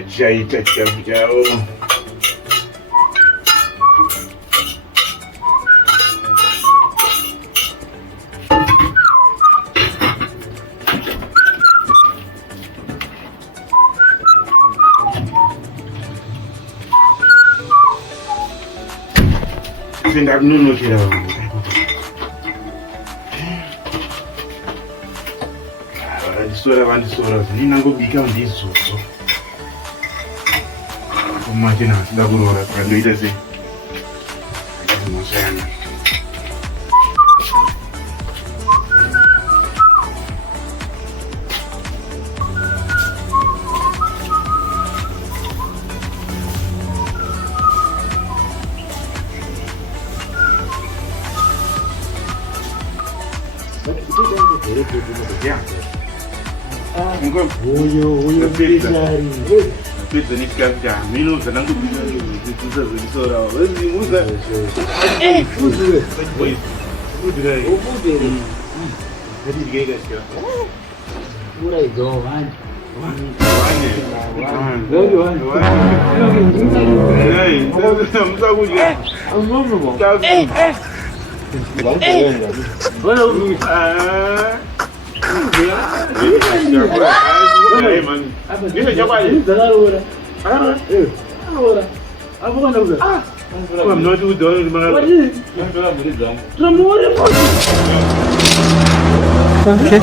Achaita kitabu chao. Senda kunonokera vanhu. Vandisora zvinangobika ndizodzo. Machina asida kuroora kandoita sei? Mashayana. Pizza ni kafja, milo zanangu pizza zisora. Wezi muza. Fuzu. Boy. Fuzu. Fuzu. Hadi digega sio. Pura izo wan. Okay.